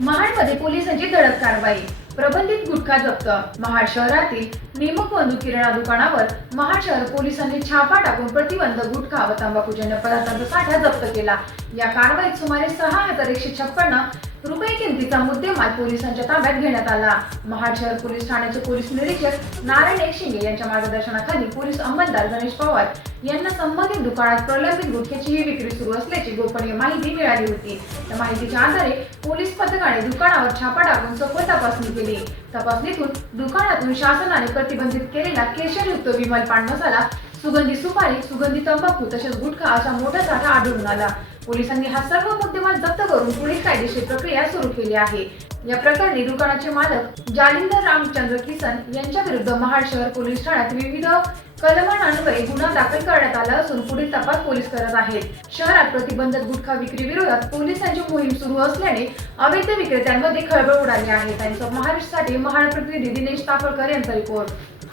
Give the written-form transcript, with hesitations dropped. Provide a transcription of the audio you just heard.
महाडमध्ये पोलिसांची धडक कारवाई, प्रबंधित गुटखा जप्त। महाड शहरातील निमक बंधू किराणा दुकानावर महाड शहर पोलिसांनी छापा टाकून प्रतिबंधित गुटखा व तंबाखूजन्य पदार्थांचा साठा जप्त केला। या कारवाईत सुमारे 6,156 रुपये किमतीचा मुद्देमाल पोलिसांच्या ताब्यात घेण्यात आला। महाड शहर पोलीस ठाण्याचे पोलीस निरीक्षक नारायण एकशिंगे यांच्या मार्गदर्शनाखाली पोलीस अंमलदार गणेश पवार यांना संबंधित दुकानात प्रलंबित गुटख्याची विक्री सुरू असल्याची गोपनीय माहिती मिळाली होती। त्या माहितीच्या आधारे पोलीस पथकाने दुकानावर छापा टाकून सखोल तपासणी केली। तपासणीतून दुकानातून शासनाने प्रतिबंधित केलेला केशरयुक्त विमल पान मसाला, सुगंधी सुपारी, सुगंधी तंबाखू तसेच गुटखा असा मोठा साठा आढळून आला। पोलिसांनी हा सर्व मुद्देमाल जप्त करून पुढील कायदेशीर प्रक्रिया सुरू केली आहे। या प्रकरणी दुकानाचे मालक जालिंदर रामचंद्र किसन यांच्या विरुद्ध महाड शहर पोलीस ठाण्यात विविध कलमांन्वये गुन्हा दाखल करण्यात आला असून पुढील तपास पोलीस करत आहेत। शहरात प्रतिबंधित गुटखा विक्री विरोधात पोलिसांची मोहीम सुरू असल्याने अवैध विक्रेत्यांमध्ये खळबळ उडाली आहे। त्यांचा महाराष्ट्रासाठी महाड प्रतिनिधी दिनेश तापळकर यांचा रिपोर्ट।